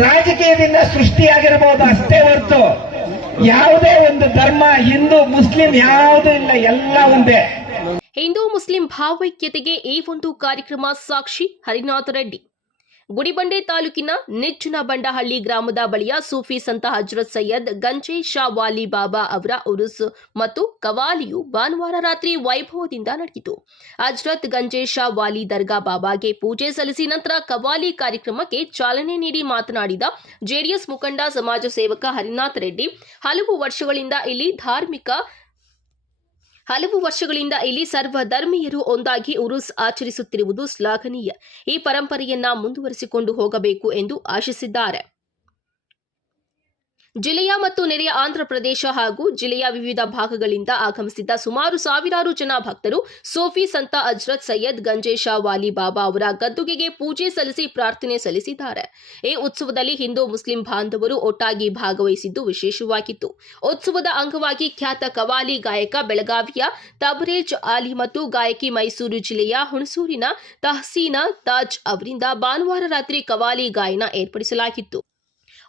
ರಾಜಕೀಯದಿಂದ ಸೃಷ್ಟಿಯಾಗಿರಬಹುದು ಅಷ್ಟೇ ಹೊರತು ಯಾವುದೇ ಒಂದು ಧರ್ಮ, ಹಿಂದೂ, ಮುಸ್ಲಿಂ ಯಾವುದೂ ಇಲ್ಲ, ಎಲ್ಲ ಒಂದೇ. ಹಿಂದೂ ಮುಸ್ಲಿಂ ಭಾವೈಕ್ಯತೆಗೆ ಈ ಒಂದು ಕಾರ್ಯಕ್ರಮ ಸಾಕ್ಷಿ ಹರಿನಾಥ ರೆಡ್ಡಿ. ಗುಡಿಬಂಡೆ ತಾಲೂಕಿನ ನೆಚ್ಚಿನ ಬಂಡಹಳ್ಳಿ ಗ್ರಾಮದ ಬಳಿಯ ಸೂಫಿ ಸಂತ ಹಜ್ರತ್ ಸೈಯದ್ ಗಂಜೆ ಶಾ ವಾಲಿ ಬಾಬಾ ಅವರ ಉರುಸ್ ಮತ್ತು ಕವಾಲಿಯು ಭಾನುವಾರ ರಾತ್ರಿ ವೈಭವದಿಂದ ನಡೆಯಿತು ಹಜರತ್ ಗಂಜೆ ಶಾ ವಾಲಿ ದರ್ಗಾ ಬಾಬಾಗೆ ಪೂಜೆ ಸಲ್ಲಿಸಿ ನಂತರ ಕವಾಲಿ ಕಾರ್ಯಕ್ರಮಕ್ಕೆ ಚಾಲನೆ ನೀಡಿ ಮಾತನಾಡಿದ ಜೆಡಿಎಸ್ ಮುಖಂಡ ಸಮಾಜ ಸೇವಕ ಹರಿನಾಥ್ ರೆಡ್ಡಿ, ಹಲವು ವರ್ಷಗಳಿಂದ ಇಲ್ಲಿ ಧಾರ್ಮಿಕ ಹಲವು ವರ್ಷಗಳಿಂದ ಇಲ್ಲಿ ಸರ್ವ ಧರ್ಮೀಯರು ಒಂದಾಗಿ ಉರುಸ್ ಆಚರಿಸುತ್ತಿರುವುದು ಶ್ಲಾಘನೀಯ. ಈ ಪರಂಪರೆಯನ್ನ ಮುಂದುವರಿಸಿಕೊಂಡು ಹೋಗಬೇಕು ಎಂದು ಆಶಿಸಿದ್ದಾರೆ. ಜಿಲ್ಲೆಯ ಮತ್ತು ನೆರೆಯ ಆಂಧ್ರಪ್ರದೇಶ ಹಾಗೂ ಜಿಲ್ಲೆಯ ವಿವಿಧ ಭಾಗಗಳಿಂದ ಆಗಮಿಸಿದ್ದ ಸುಮಾರು ಸಾವಿರಾರು ಜನ ಭಕ್ತರು ಸೋಫಿ ಸಂತ ಅಜ್ರತ್ ಸೈಯದ್ ಗಂಜೇಶ ವಾಲಿ ಬಾಬಾ ಅವರ ಗದ್ದುಗೆಗೆ ಪೂಜೆ ಸಲ್ಲಿಸಿ ಪ್ರಾರ್ಥನೆ ಸಲ್ಲಿಸಿದ್ದಾರೆ. ಈ ಉತ್ಸವದಲ್ಲಿ ಹಿಂದೂ ಮುಸ್ಲಿಂ ಬಾಂಧವರು ಒಟ್ಟಾಗಿ ಭಾಗವಹಿಸಿದ್ದು ವಿಶೇಷವಾಗಿತ್ತು. ಉತ್ಸವದ ಅಂಗವಾಗಿ ಖ್ಯಾತ ಕವಾಲಿ ಗಾಯಕ ಬೆಳಗಾವಿಯ ತಬರೇಜ್ ಆಲಿ ಮತ್ತು ಗಾಯಕಿ ಮೈಸೂರು ಜಿಲ್ಲೆಯ ಹುಣಸೂರಿನ ತಹಸೀನಾ ತಾಜ್ ಅವರಿಂದ ಭಾನುವಾರ ರಾತ್ರಿ ಕವಾಲಿ ಗಾಯನ ಏರ್ಪಡಿಸಲಾಗಿತ್ತು.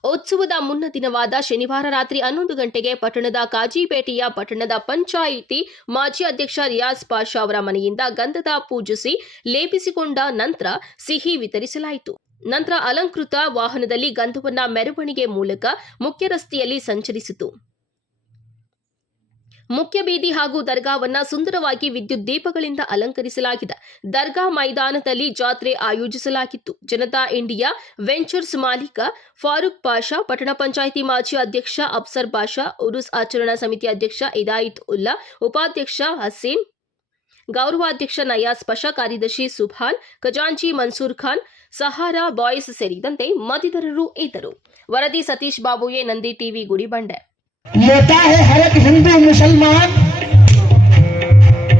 ಉತ್ಸವದ ಮುನ್ನ ದಿನವಾದ ಶನಿವಾರ ರಾತ್ರಿ ಹನ್ನೊಂದು ಗಂಟೆಗೆ ಪಟ್ಟಣದ ಕಾಜಿಪೇಟೆಯ ಪಟ್ಟಣದ ಪಂಚಾಯಿತಿ ಮಾಜಿ ಅಧ್ಯಕ್ಷ ರಿಯಾಜ್ ಪಾಷಾ ಅವರ ಮನೆಯಿಂದ ಗಂಧದ ಪೂಜಿಸಿ ಲೇಪಿಸಿಕೊಂಡ ನಂತರ ಸಿಹಿ ವಿತರಿಸಲಾಯಿತು. ನಂತರ ಅಲಂಕೃತ ವಾಹನದಲ್ಲಿ ಗಂಧವನ್ನ ಮೆರವಣಿಗೆ ಮೂಲಕ ಮುಖ್ಯ ರಸ್ತೆಯಲ್ಲಿ ಸಂಚರಿಸಿತು. ಮುಖ್ಯ ಬೀದಿ ಹಾಗೂ ದರ್ಗಾವನ್ನ ಸುಂದರವಾಗಿ ವಿದ್ಯುತ್ ದೀಪಗಳಿಂದ ಅಲಂಕರಿಸಲಾಗಿದೆ. ದರ್ಗಾ ಮೈದಾನದಲ್ಲಿ ಜಾತ್ರೆ ಆಯೋಜಿಸಲಾಗಿತ್ತು. ಜನತಾ ಇಂಡಿಯಾ ವೆಂಚರ್ಸ್ ಮಾಲೀಕ ಫಾರೂಕ್ ಪಾಷಾ, ಪಟ್ಟಣ ಪಂಚಾಯಿತಿ ಮಾಜಿ ಅಧ್ಯಕ್ಷ ಅಫ್ಸರ್ ಪಾಷಾ, ಉರುಸ್ ಆಚರಣಾ ಸಮಿತಿ ಅಧ್ಯಕ್ಷ ಇದಾಯಿತ್ ಉಲ್ಲಾ, ಉಪಾಧ್ಯಕ್ಷ ಹಸೀನ್, ಗೌರವಾಧ್ಯಕ್ಷ ನಯಾಸ್ ಪಷಾ, ಕಾರ್ಯದರ್ಶಿ ಸುಭಾನ್, ಖಜಾಂಚಿ ಮನ್ಸೂರ್ ಖಾನ್, ಸಹಾರಾ ಬಾಯ್ಸ್ ಸೇರಿದಂತೆ ಮತ್ತಿತರರು ಇದ್ದರು. ವರದಿ ಸತೀಶ್ ಬಾಬುಯೇ, ನಂದಿ ಟಿವಿ, ಗುಡಿಬಂಡೆ. लेता है हर एक हिंदू मुसलमान।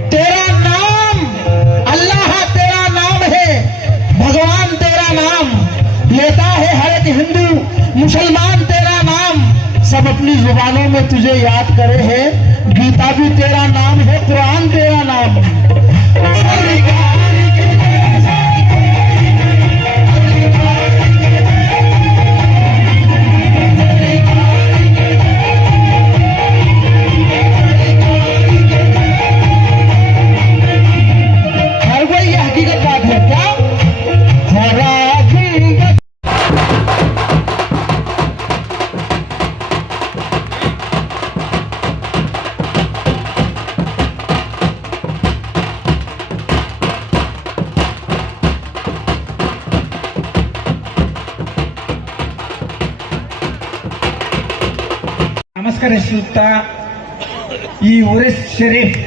तेरा नाम, अल्लाह तेरा नाम है, भगवान तेरा नाम। लेता है हर एक हिंदू, मुसलमान तेरा नाम। सब अपनी जुबानों में तुझे याद करे है। गीता भी तेरा नाम है, कुरान तेरा नाम। हर ನಮಸ್ಕರಿಸುತ್ತಾ ಈ ಉರಿಸ್ ಶರೀಫ್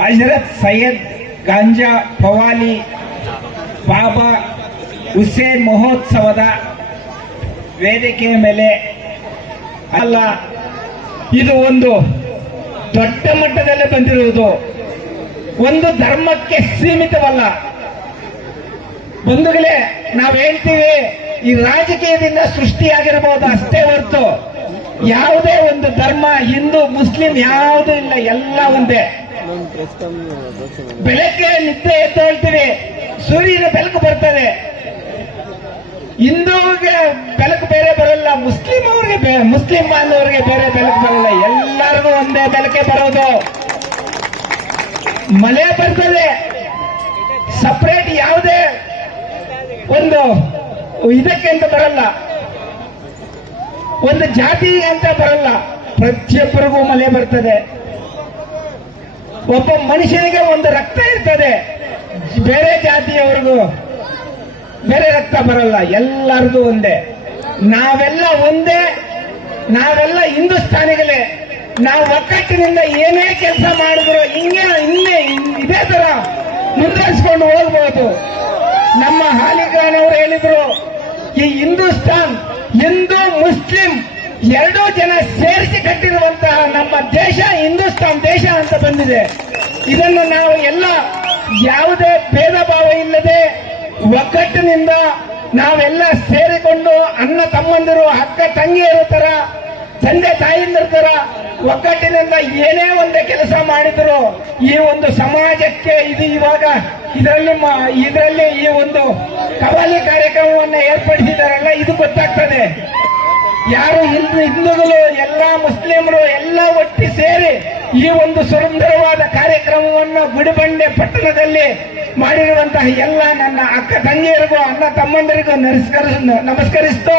ಹಜರತ್ ಸೈಯದ್ ಗಾಂಜಾ ಪವಾಲಿ ಬಾಬಾ ಹುಸೇನ್ ಮಹೋತ್ಸವದ ವೇದಿಕೆಯ ಮೇಲೆ ಅಲ್ಲ, ಇದು ಒಂದು ದೊಡ್ಡ ಮಟ್ಟದಲ್ಲಿ ಬಂದಿರುವುದು. ಒಂದು ಧರ್ಮಕ್ಕೆ ಸೀಮಿತವಲ್ಲ. ಬಂಧುಗಳೇ, ನಾವು ಹೇಳ್ತೀವಿ, ಈ ರಾಜಕೀಯದಿಂದ ಸೃಷ್ಟಿಯಾಗಿರಬಹುದು ಅಷ್ಟೇ ಹೊರತು. ಯಾವುದೇ ಒಂದು ಧರ್ಮ, ಹಿಂದೂ, ಮುಸ್ಲಿಂ, ಯಾವುದೂ ಇಲ್ಲ, ಎಲ್ಲ ಒಂದೇ. ಬೆಳಗ್ಗೆ ನಿದ್ದೆ ಎದ್ದು ಹೇಳ್ತೀವಿ, ಸೂರ್ಯನ ಬೆಳಕು ಬರ್ತದೆ. ಹಿಂದೂಗೆ ಬೆಳಕು ಬೇರೆ ಬರಲ್ಲ, ಮುಸ್ಲಿಂ ಅವ್ರಿಗೆ ಮುಸ್ಲಿಂ ಬಾಂಧವರಿಗೆ ಬೇರೆ ಬೆಳಕು ಬರಲ್ಲ, ಎಲ್ಲರಿಗೂ ಒಂದೇ ಬೆಳಕೆ ಬರೋದು. ಮಳೆ ಬರ್ತದೆ. ಸಪ್ರೇಟ್ ಯಾವುದೇ ಒಂದು ಇದಕ್ಕೆ ಅಂತ ಬರಲ್ಲ. ಒಂದು ಜಾತಿ ಅಂತ ಬರಲ್ಲ. ಪ್ರತಿಯೊಬ್ಬರಿಗೂ ಮಲೆ ಬರ್ತದೆ. ಒಬ್ಬ ಮನುಷ್ಯನಿಗೆ ಒಂದು ರಕ್ತ ಇರ್ತದೆ. ಬೇರೆ ಜಾತಿಯವರಿಗೂ ಬೇರೆ ರಕ್ತ ಬರಲ್ಲ. ಎಲ್ಲರದು ಒಂದೇ. ನಾವೆಲ್ಲ ಒಂದೇ. ನಾವೆಲ್ಲ ಹಿಂದೂಸ್ತಾನಿಗಳೇ ನಾವು ಒಕ್ಕಟ್ಟಿನಿಂದ ಏನೇ ಕೆಲಸ ಮಾಡಿದ್ರು ಹಿಂಗೆ, ಹಿಂದೆ, ಇದೇ ತರ ಮುಂದುವರಿಸಿಕೊಂಡು ಹೋಗ್ಬೋದು. ನಮ್ಮ ಹಾಲಿಗ್ರಾನವರು ಹೇಳಿದ್ರು ಈ ಹಿಂದೂಸ್ತಾನ್ ಹಿಂದೂ, ಮುಸ್ಲಿಂ ಎರಡೂ ಜನ ಸೇರಿಸಿ ಕಟ್ಟಿರುವಂತಹ ನಮ್ಮ ದೇಶ, ಹಿಂದೂಸ್ತಾನ್ ದೇಶ ಅಂತ ಬಂದಿದೆ. ಇದನ್ನು ನಾವು ಎಲ್ಲ ಯಾವುದೇ ಭೇದ ಭಾವ ಇಲ್ಲದೆ ಒಗ್ಗಟ್ಟಿನಿಂದ ನಾವೆಲ್ಲ ಸೇರಿಕೊಂಡು ಅಣ್ಣ ತಮ್ಮಂದಿರು, ಅಕ್ಕ ತಂಗಿಯರ ತರ ತಂದೆ ತಾಯಿಂದಿರ್ತಾರ ತರ ಒಗ್ಗಟ್ಟಿನಿಂದ ಏನೇ ಒಂದು ಕೆಲಸ ಮಾಡಿದ್ರು ಈ ಒಂದು ಸಮಾಜಕ್ಕೆ ಇದು ಇವಾಗ ಇದರಲ್ಲಿ ಇದರಲ್ಲಿ ಈ ಒಂದು ಕವಾಲಿ ಕಾರ್ಯಕ್ರಮವನ್ನು ಏರ್ಪಡಿಸಿದಾರಲ್ಲ, ಇದು ಗೊತ್ತಾಗ್ತದೆ. ಯಾರು ಹಿಂದೂ ಹಿಂದೂಗಳು, ಎಲ್ಲ ಮುಸ್ಲಿಮರು ಎಲ್ಲ ಒಟ್ಟಿ ಸೇರಿ ಈ ಒಂದು ಸುಂದರವಾದ ಕಾರ್ಯಕ್ರಮವನ್ನು ಗುಡಿಬಂಡೆ ಪಟ್ಟಣದಲ್ಲಿ ಮಾಡಿರುವಂತಹ ಎಲ್ಲ ನನ್ನ ಅಕ್ಕ ತಂಗಿಯರಿಗೂ, ಅಣ್ಣ ತಮ್ಮಂದರಿಗೂ ನಮಸ್ಕರಿಸ ನಮಸ್ಕರಿಸ್ತಾ